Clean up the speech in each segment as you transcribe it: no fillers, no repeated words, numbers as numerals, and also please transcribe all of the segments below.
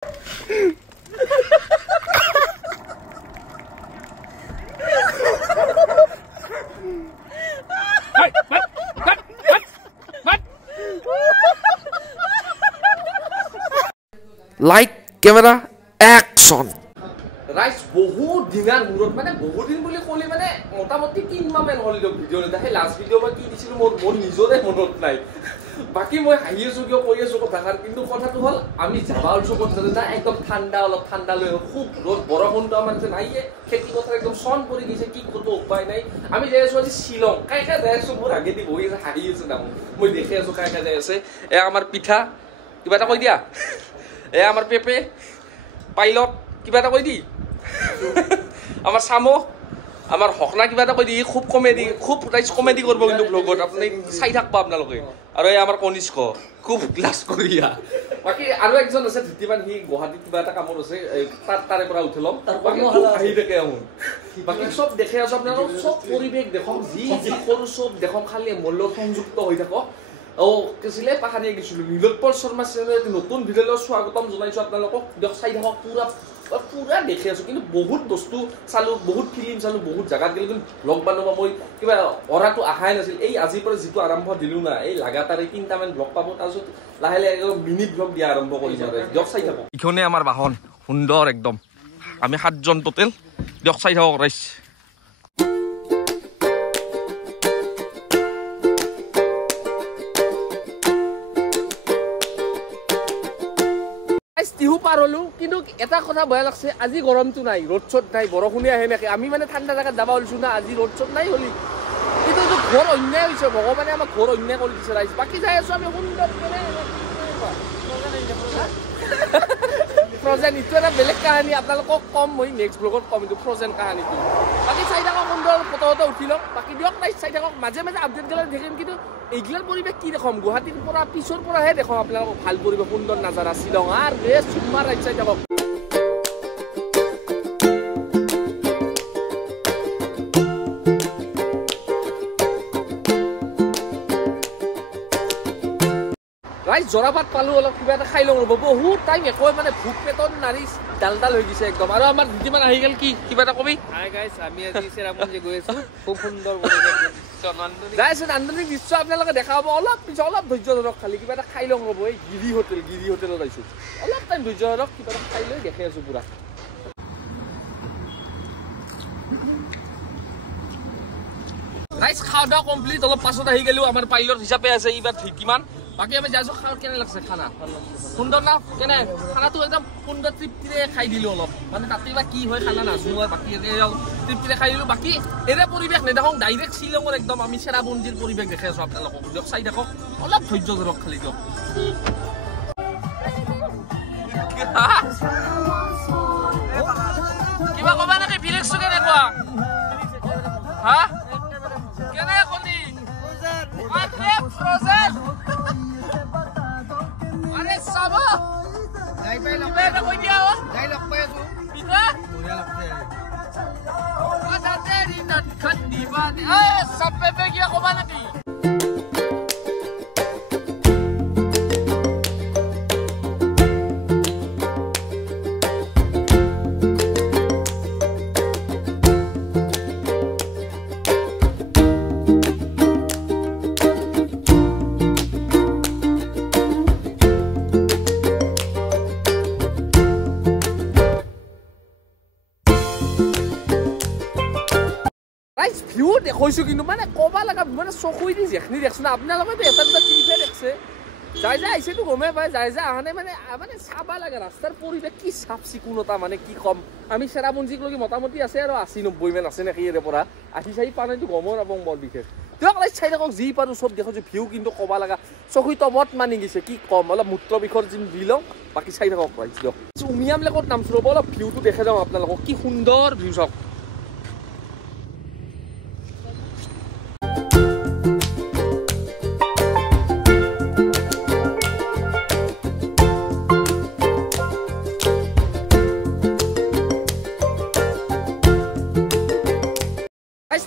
Light, camera, action! Rice বহুত দিনাৰ মূৰত মানে বহুত দিন বুলি ক'লে মানে মোটামুটি 3 মাহ মান হ'ল ভিডিঅ' এটা সেই লাষ্ট ভিডিঅ' মই কি দিছিলোঁ মোৰ নিজৰে মনত নাই বাকী মই হাঁহি আছোঁ কিয় কৈ আছোঁ কথাষাৰ কিন্তু কথাটো হ'ল আমি যাবা ওলছোঁ ক'ত না একদম ঠাণ্ডা অলপ ঠাণ্ডা লৈ খুব ৰ'দ বৰষুণটো আমাৰ যে নাইয়ে খেতি পথাৰ একদম চন পৰি গৈছে কি ক'তো উপায় নাই আমি যাই আছোঁ আজি শ্বিলং কাই কাই যাই আছোঁ মোৰ আগেদি বহি আছে হাঁহি আছে না মই দেখি আছোঁ কাই কাই যাই আছে আমাৰ পিঠা কিবা এটা কৈ দিয়া আমাৰ পেপে পাইলট কিবা এটা কৈ দি আমাৰ সামো আমাৰ হকনা কিবা এটা কৈ দি খুব কমেডি খুব ৰাইজ কমেডি কৰিব কিন্তু ব্লগত আপুনি চাই থাকবা আপোনালোকে আৰু এই আমাৰ কনিষ্ক খুব গ্লাছ কৰিয়া বাকি আৰু একজন আছে ধৃতিমান সি গুৱাহাটীত কিবা এটা কামত আছে তাৰে পৰা উঠি ল'ম বাকি আহি থাকে আহোন বাকি চব দেখে আছো আপোনালোক চব পৰিৱেশ দেখক যি সৰু চব দেখক খালি মূল্য সংযুক্ত হৈ থাকক কিছিলে পাহাৰীয়া গৈছিলোঁ নীলোৎপল শৰ্মা চেনেলত নতুন ভিডিঅ'লৈ স্বাগতম জনাইছোঁ আপোনালোকক দিয়ক চাই থাকক পুৰা দেখি আছোঁ কিন্তু বহুত বস্তু চালোঁ বহুত ফিল্ম চালোঁ বহুত জেগাত গ'লোঁ কিন্তু ব্লগ বনাব মই কিবা অৰাটো অহাই নাছিল এই আজিৰ পৰা যিটো আৰম্ভ দিলোঁ না এই লাগাতাৰ 3টামান ব্লগ পাব তাৰপিছত লাহে লাহে মিনি ব্লগ দিয়া আৰম্ভ কৰিছোঁ দিয়ক চাই থাকক ইখনে আমাৰ বাহন সুন্দৰ একদম আমি 7জন টোটেল দিয়ক চাই থাকক ৰাইজ তিহু পাৰ হলো কিন্তু এটা কথা বেয়া লাগছে আজি গৰমটো নাই ৰ'দ চ'দ নাই বৰষুণে আহে নাকি আমি মানে ঠাণ্ডা জেগাত যাব ওলছো না আজি ৰ'দ চ'দ নাই হলি কিন্তু এইটো ঘৰ অন্যায় হৈছে ভগৱানে আমাক ঘৰ অন্যায় কৰি দিছে ৰাইজ বাকী যাই আছো আমি সুন্দৰ ফ্ৰজেন ইটো এটা বেলেগ কাহিনী আপোনালোকক কম মই নেক্সট ব্লগত কম এইটো ফ্ৰজেন কাহিনীটো বাকী চাই থাকক সুন্দৰ ফটো উঠি লওক বাকী দিয়ক ৰাইজ চাই থাকক মাজে মাজে আপডেট গেলে দেখিম কিন্তু এইগিলাৰ পৰিৱেশ কি দেখম গুৱাহাটীৰ পৰা পিছৰ পৰাহে দেখম আপোনালোকক ভাল পৰিৱেশ সুন্দৰ নাজাৰা শ্বিলং আৰু বেছ চুম্মাৰ ৰাইজ চাই থাকক ৰাইজ জৰাবাত পালোঁ অলপ কিবা এটা খাই লওঁ ৰ'ব বহুত টাইম একো মানে ভোক পেটত নাৰি ডাল হৈ গৈছে একদম আৰু আমাৰ দুটিমান আহি গ'ল কি কিবা এটা কবি হাই গাইছ আমি আজি চেৰাপুঞ্জী গৈ আছোঁ খুব সুন্দৰ যাই আছোঁ নান্দনিক দৃশ্য আপোনালোকে দেখা পাব অলপ পিছত অলপ ধৈৰ্য ধৰক খালি কিবা এটা খাই লওঁ ৰ'ব এই গিৰি হোটেলত আহিছোঁ অলপ টাইম ধৈৰ্য ধৰক কিবা এটা খাই লৈ দেখি আছোঁ পুৰা ৰাইজ খাওয়া দাওয়া কমপ্লিট অলপ পাছত আহি গ'লোঁ আমাৰ পাইলট হিচাপে আছে এইবাৰ কিমান বাকি আমি যাইছো খাও কেনে লাগছে খানা সুন্দৰ না কেনে খানাটো একদম সুন্দৰ তৃপ্তিৰে খাই দিলো অলপ মানে তাতে বা কি হয় খানা নাজনো বাকি তৃপ্তিৰে খাই দিলো বাকি এৰে পৰিৱেশ নেদেখক ডাইৰেক্ট শ্বিলঙৰ একদম আমি চেৰাপুঞ্জীৰ পৰিৱেশ দেখি আছো আপোনালোকক দিয়ক চাই থাকক অলপ ধৈৰ্য ধৰক খালি দিয়ক কিবা কবা নেকি ফিলিংছটো কেনেকুৱা হা কেনে কলি ফ্ৰজেন আরে সাবা যাই পাই লগ এটা কই দিয়া যাই লগ পাই আছো পিঠা বঢ়িয়া লাগছে আজাতে রিটাত খাত দিবা এ সবে পে কিয়া কবা নাকি ভিউ দেখছো কিন্তু মানে কবা লাগা মানে চকুই দি যেখনি দেখছো না আপোনালোকে এটা দুটা টিভিতে দেখছে যাই যাই আইছেতো গমে পাই যাই যাই আহানে মানে চাবা লাগে ৰাস্তাৰ পৰিৱেশ কি চাফ চিকুণতা মানে কি কম আমি চেৰাপুঞ্জীক লগি মোটামুটি আছে আৰু 80-90 মান আছে নেকি এৰে পৰা আহি চাই পানেতো গমো নাপাওঁ বৰ বিশেষ দিয়ক ৰাইজ চাই থাকক যি পাৰো চব দেখছো ভিউ কিন্তু কবা লাগা চকুই তবত মানি গৈছে কি কম অলপ মূত্ৰ বিষৰ জিন দিলওঁ বাকি চাই থাকক ৰাইজ দিয়ক উমিয়াম লেকত নামছো ৰ'ব অলপ ভিউটো দেখে যাওঁ আপোনালোকক কি সুন্দৰ ভিউ চাওক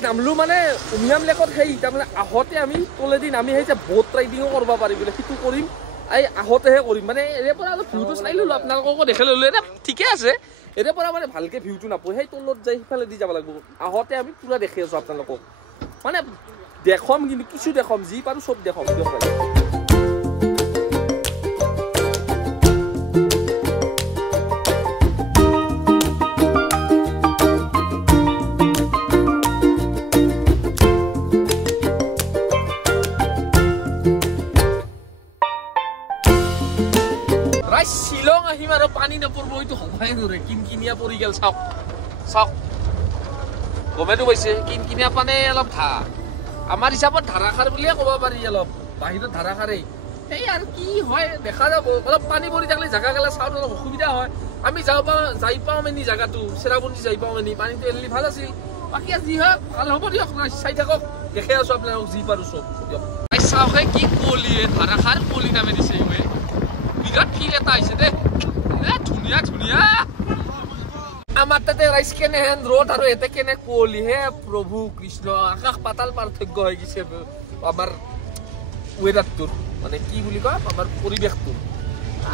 নামলো মানে উমিয়াম লেকত সেই তাৰমানে আহতে আমি তলেদি নামি সেই যে বোট ৰাইডিঙো কৰিব পাৰি বোলে সেইটো কৰিম এই আহতেহে কৰিম মানে এৰে পৰা অলপ ভিউটো চাই ল'লো আপোনালোককো দেখাই ল'লো এনে ঠিকে আছে এৰে পৰা মানে ভালকে ভিউটো নাপায় সেই তলত যাই সিফালে দি যাব লাগিব আহতে আমি পুৰা দেখি আছো আপোনালোকক মানে দেখম কিন্তু কিছু দেখম যি পাৰো চব দেখম দিয়ক শিলং আহিম আৰু পানী নপৰিব এইটো হ'বই নোৱাৰে কিনকিনীয়া পৰি গেল চাওক চাওক গমেতো পাইছে কিনকিনীয়া পানী অলপ আমাৰ হিচাপত ধাৰাসাৰ বুলিয়ে ক'ব পাৰি অলপ বাহিৰত ধাৰাসাৰেই সেই আৰু কি হয় দেখা যাব অলপ পানী পৰি থাকিলে জাগাগেলা চাওঁতে অলপ অসুবিধা হয় আমি যাই পাওঁ মেনি জাগাটো চেৰাপুঞ্জী যাই পাওঁ মেনি পানীটো এৰিলে ভাল আছিল বাকী যি হয় ভাল হ'ব দিয়ক চাই থাকক দেখে আছো আপোনালোকক যি পাৰো চব দিয়ক চাওক কি কুঁৱলীয়ে ধাৰাসাৰ কুঁৱলী নামে দিছে বিৰাট ফিল এটা আহিছে দে ধুনীয়া ধুনীয়া আমাৰ তাতে ৰাইজ কেনেহেন ৰ'দ আৰু এতে কেনে কুঁৱলী হে প্ৰভু কৃষ্ণ আকাশ পাতাল পাৰ্থক্য হৈ গৈছে আমাৰ ৱেডাৰটোৰ মানে কি বুলি কয় আমাৰ পৰিৱেশটোৰ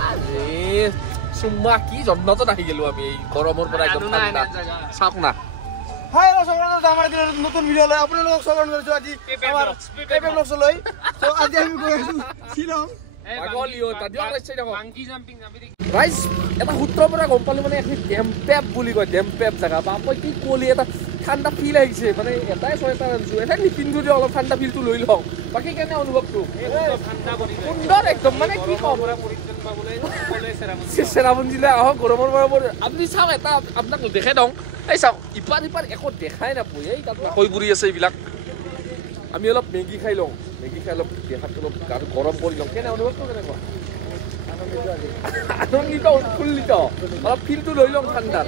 আৰে চুম্মা কি জন্মত আহি গেলো আমি এই গৰমৰ পৰা একদম ঠাণ্ডা চাওক না হাই আমাৰ নতুন ভিডিঅ' লৈ আপোনালোকক স্বাগতম জনাইছো আজি আমাৰ পেপে ব্লগছ লৈ আজি আমি গৈ আছো শ্বিলং ৰাইজ এটা সূত্ৰৰ পৰা গম পালো মানে ডেমপেপ বুলি কয় ডেমপেপ জেগা বাপই কি কুঁৱলী এটা ঠাণ্ডা ফিল আহিছে মানে এটাই ছয়টাৰ আনিছো এটা নিপিন্ধো দিয়ক অলপ ঠাণ্ডা ফিলটো লৈ লওঁ বাকী কেনে অনুভৱটো সুন্দৰ একদম মানে কি কম চেৰাপুঞ্জীলৈ আহক গৰমৰ পৰা আপুনি চাওক এটা আপোনাক দেখাই দিওঁ এই চাওক ইপাৰ সিপাৰ একো দেখাই নাপায় এই তাত হৈ পৰি আছে এইবিলাক আমি অলপ মেগী খাই লওঁ মেগী খাই অলপ দেখাত অলপ গৰম কৰি লওঁ কেনে অনুভৱটো কেনেকুৱা আনন্দিত উৎফুল্লিত অলপ ফিলটো লৈ লওঁ ঠাণ্ডাৰ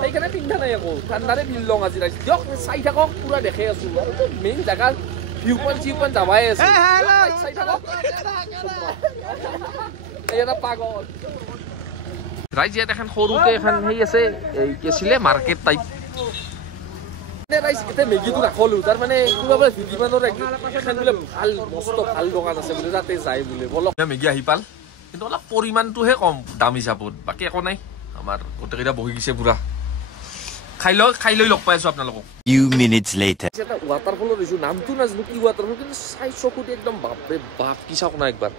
সেইকাৰণে পিন্ধা নাই আকৌ ঠাণ্ডাৰে ফিল লওঁ আজি ৰাইজ দিয়ক চাই থাকক পুৰা দেখাই আছো আৰু মেইন জেগা ভিউ পইণ্ট চিউ পইণ্ট যাবাই আছে চাই থাকক এটা পাগল ৰাইজ ইয়াত এখন সৰুকে এখন সেই আছে কি আছিলে মাৰ্কেট টাইপ এতিয়া মেগীটো নাখলো তাৰ মানে কিবা বোলে ভিডিমানৰ এখন বোলে ভাল মস্ত ভাল দোকান আছে বোলে তাতে যায় বোলে বলক মেগী আহি পাল কিন্তু অলপ পৰিমাণটোহে কম দাম হিচাপত বাকী একো নাই আমাৰ গোটেইকেইটা বহি গৈছে পুৰা খাই লৈ লগ পাই আছো আপোনালোকক এটা ৱাটাৰফলত দিছো নামটো নাজানো কি ৱাটাৰফল কিন্তু চাই চকুত একদম বাপৰে বাপ কি চাওক না একবাৰ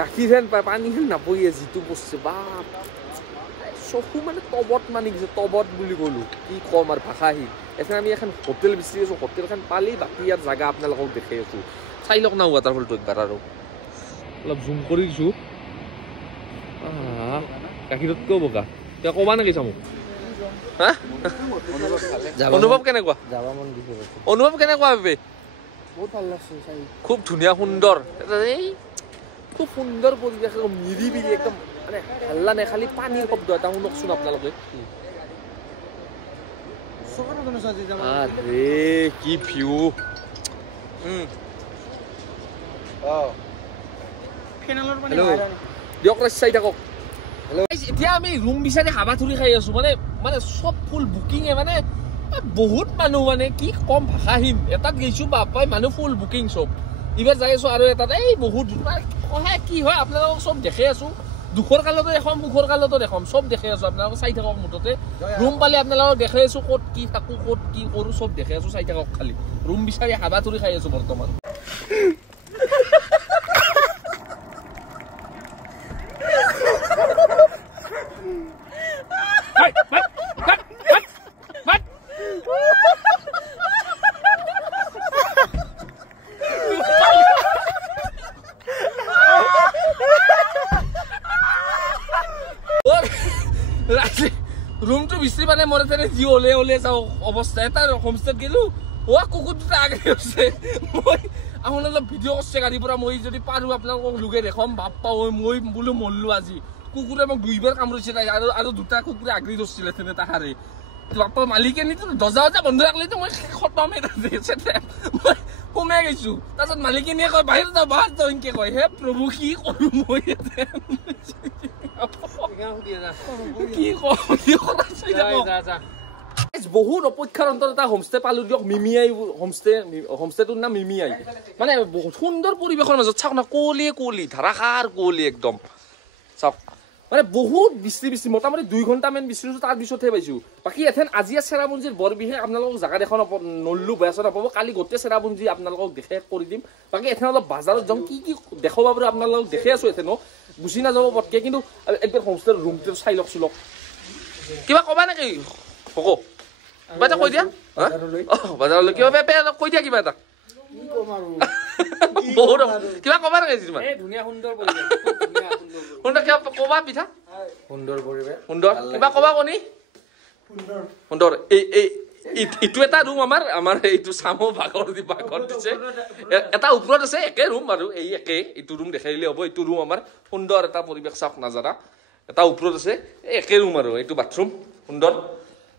গাখীৰ হেন পায় পানী হেন নাপৰিয়ে যিটো বস্তু বাপ চকু মানে টবত মানি গৈছে টবত বুলি ক'লো কি ক'ম আৰু ভাষাহীন এতিয়া আমি এখন হোটেল বিচাৰি আছো হোটেলখন পালি বাকী ইয়াৰ জাগা আপোনালোকক দেখাই আছো চাই লওক না ৱাটাৰফলটো একবাৰ আৰু অলপ জুম কৰি দিছো গাখীৰতকৈও বগা তই ক'বা নেকি চামো হা অনুভৱ কেনেকুৱা অনুভৱ কেনেকুৱা বাবে বহুত ভাল লাগছে চাই খুব ধুনীয়া সুন্দৰ এই খুব সুন্দৰ পৰিৱেশ নিৰিবিলি একদম মানে হাল্লা নাই খালি পানীৰ শব্দ এটা শুনকচোন আপোনালোকে আৰে কি ভিউ দিয়ক চাই থাকক এতিয়া আমি ৰুম বিচাৰি হাবাথুৰি খাই আছো মানে মানে চব ফুল বুকিঙে মানে বহুত মানুহ মানে কি কম ভাষাহীন এটাত গৈছো বাপাই মানুহ ফুল বুকিং চব এইবাৰ যাই আছো আৰু এটাত এই বহুত কি হয় আপোনালোকক চব দেখাই আছো দুখৰ কালতো দেখাম সুখৰ কালতো দেখাম চব দেখাই আছো আপোনালোকক চাই থাকক মুঠতে ৰুম পালে আপোনালোকক দেখাই আছো ক'ত কি থাকো ক'ত কি কৰো চব দেখাই আছো চাই থাকক খালি ৰুম বিচাৰি হাবাথুৰি খাই আছো বৰ্তমান ৰুমটো বিচাৰি মানে মোৰ তেনে যি ওলে যাওঁ অৱস্থা এটা হোমষ্টেত গেলো কুকুৰ দুটা আগে আছে মই আপোনাৰ অলপ ভিডিঅ' কৰিছে গাড়ীৰ পৰা মই যদি পাৰোঁ আপোনালোকক লোকে দেখাম বাপ পাওঁ মই বোলো মৰিলো আজি কুকুৰে মোক 2 বাৰ কামুৰিছে আৰু দুটা কুকুৰে আগৰি ধৰিছিলে তেনে তাহাৰে বাপা মালিকে নিতো দৰ্জা বন্ধ ৰাখিলেতো মই খতমে মই সোমাই গৈছো তাৰপিছত মালিকিনীয়ে কয় বাহিৰত যাওঁ বাহিৰত যাওঁ এনেকে কয় হে প্ৰভু কি কৰোঁ মই কি বহুত অপেক্ষাৰ অন্তত এটা হোমষ্টে পালো দিয়ক মিমিয়াই হোমষ্টেটোৰ নাম মিমিয়াই মানে বহুত সুন্দৰ পৰিৱেশৰ মাজত চাওক না কুঁৱলী ধাৰাসাৰ কুঁৱলী একদম চাওক মানে বহুত বৃষ্টি মোটামুটি 2 ঘণ্টামান বৃষ্টিছো তাৰ পিছতহে পাইছো বাকী এথেন আজি চেৰাপুঞ্জীৰ বৰ বিশেষ আপোনালোকক জাগা দেখুৱাব নল্লু বেয়াছ নাপাব কালি গোটেই চেৰাপুঞ্জী আপোনালোকক দেখে কৰি দিম বাকী এথেন অলপ বাজাৰত যাওঁ কি দেখাব পাৰো আপোনালোকক দেখে আছো এথেনো গুচি নাযাব পটকে কিন্তু একবাৰ হোমষ্টেৰ ৰুমটো চাই লওকচোন কিবা ক'বা নেকি হ'ব কিবা এটা কৈ দিয়া বাজাৰলৈ কিবা কৈ দিয়া কিবা এটা বহুত কিবা ক'বা নেকি তোমাৰ ধুনীয়া সুন্দৰ সুন্দৰ কিবা ক'বা পিঠা সুন্দৰ পৰিৱেশ সুন্দৰ কিবা ক'বা কনি সুন্দৰ ইটো এটা ৰুম আমাৰ এইটো চামো ভাগৰ দিছে এটা ওপৰত আছে একে ৰুম বাৰু এই একে এইটো ৰুম দেখাই দিলে হ'ব এইটো ৰুম আমাৰ সুন্দৰ এটা পৰিৱেশ চাওক নাজাৰা এটা ওপৰত আছে একে ৰুম আৰু এইটো বাথৰুম সুন্দৰ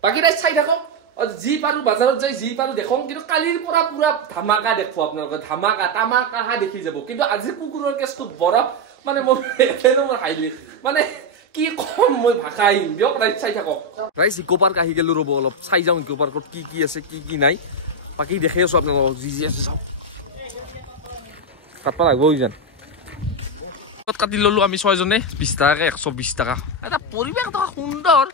বাকী ৰাইজ চাই থাকক যি পাৰো বাজাৰত যাই যি পাৰো দেখোঁ কিন্তু কালিৰ পৰা পুৰা ধামাকা দেখো আপোনালোকে ধামাকা তামাকা দেখি যাব কিন্তু আজি কুকুৰৰ কেছটো বৰফ মানে মোৰ হাইলি মানে কি কম মই ভাষা আহিম দিয়ক ৰাইজ চাই থাকক ৰাইজ ইকো পাৰ্ক আহি গেলো ৰ'ব অলপ চাই যাওঁ ইকো পাৰ্কত কি আছে কি নাই বাকী দেখি আছো আপোনালোকক যি আছে চাওক কাটবা লাগব যেন কাটি ললো আমি 6 জনে 20 টাকাকে 120 টাকা এটা পৰিৱেশ এটা সুন্দৰ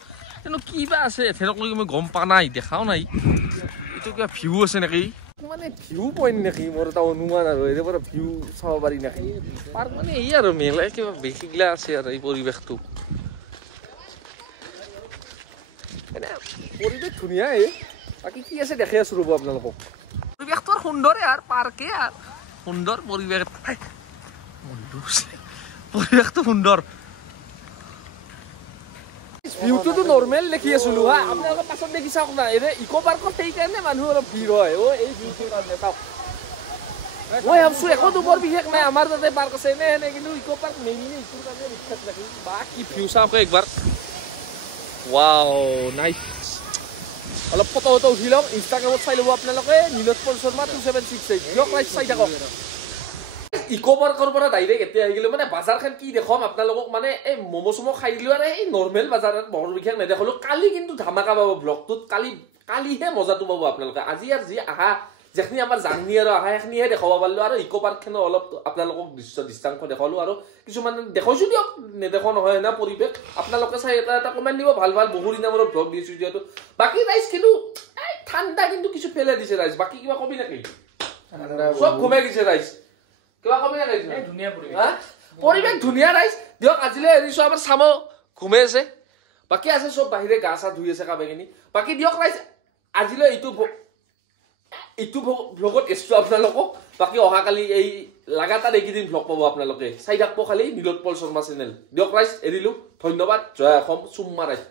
কিন্তু কিবা আছে এথেনক লৈ মই গম পা নাই দেখাও নাই এইটো কিবা ভিউ আছে নেকি মানে ভিউ পইণ্ট নেকি মোৰ এটা অনুমান আৰু এৰে পৰা ভিউ চাব পাৰি নেকি পাৰ্ক মানে এই আৰু মেলা কিবা বেছিগিলা আছে আৰু এই পৰিৱেশটো পৰিৱেশ ধুনীয়া বাকী কি আছে দেখি আছো ৰ'ব আপোনালোকক পৰিৱেশটো সুন্দৰে আৰু পাৰ্কে আৰু সুন্দৰ পৰিৱেশ পৰিৱেশটো সুন্দৰ ভিউটো নৰ্মেল দেখি আছিলো হা আপোনালোকে পাছত দেখি চাওক না এৰে ইকো পাৰ্কত সেইকাৰণে মানুহ অলপ ভিৰ হয় এই ভিউটোৰ কাৰণে চাওক মই ভাবছো একো দুবৰ বিশেষ নাই আমাৰ তাতে পাৰ্ক আছে এনে কিন্তু ইকো পাৰ্ক মেইনলি ইটোৰ কাৰণে বিখ্যাত লাগে বা কি ভিউ চাওক একবাৰ ৱাও নাইস অলপ ফটো উঠি লওক ইনষ্টাগ্ৰামত চাই ল'ব আপোনালোকে নীলোৎপল শৰ্মা 2768 দিয়ক ৰাইজ চাই থাকক ইকো পাৰ্কৰ পৰা ডাইৰেক্ট এতিয়া আহি গ'লো মানে বাজাৰখন কি দেখাম আপোনালোকক মানে এই ম'ম' খাই দিলো আৰু এই নৰ্মেল বাজাৰত বৰ বিশেষ নেদেখালো কালি কিন্তু ধামাকা পাব ব্লগটোত কালিহে মজাটো পাব আপোনালোকে আজি আৰু যি আহা যেখিনি আমাৰ জানি আৰু আহা সেইখিনিহে দেখাব পাৰিলো আৰু ইকো পাৰ্কখনো অলপ আপোনালোকক দৃশ্যাংশ দেখালো আৰু কিছুমান দেখাইছো দিয়ক নেদেখা নহয় না পৰিৱেশ আপোনালোকে চাই এটা কমেণ্ট দিব ভাল বহু দিনৰ মূৰত ব্লগ দিছো যিহেতু বাকী ৰাইজ কিন্তু ঠাণ্ডা কিন্তু কিছু পেলাই দিছে ৰাইজ বাকী কিবা কবি নেকি চব ঘুমাই গৈছে ৰাইজ কিবা কবি নেকি ধুনীয়া পৰিৱেশ ধুনীয়া ৰাইজ দিয়ক আজিলৈ এৰিছো আমাৰ চামো ঘুমাই আছে বাকী আছে চব বাহিৰে গা চা ধুই আছে কাবেখিনি বাকী দিয়ক ৰাইজ আজিলৈ ইটো ভ্লগত এসছো আপোনালোকক বাকী অহাকালি এই লাগাতাৰ এইকেইদিন ভ্লগ পাব আপোনালোকে চাই থাকব খালি নীলোৎপল শৰ্মা চেনেল দিয়ক ৰাইজ এৰিলো ধন্যবাদ জয় অসম চুম্মা ৰাইজ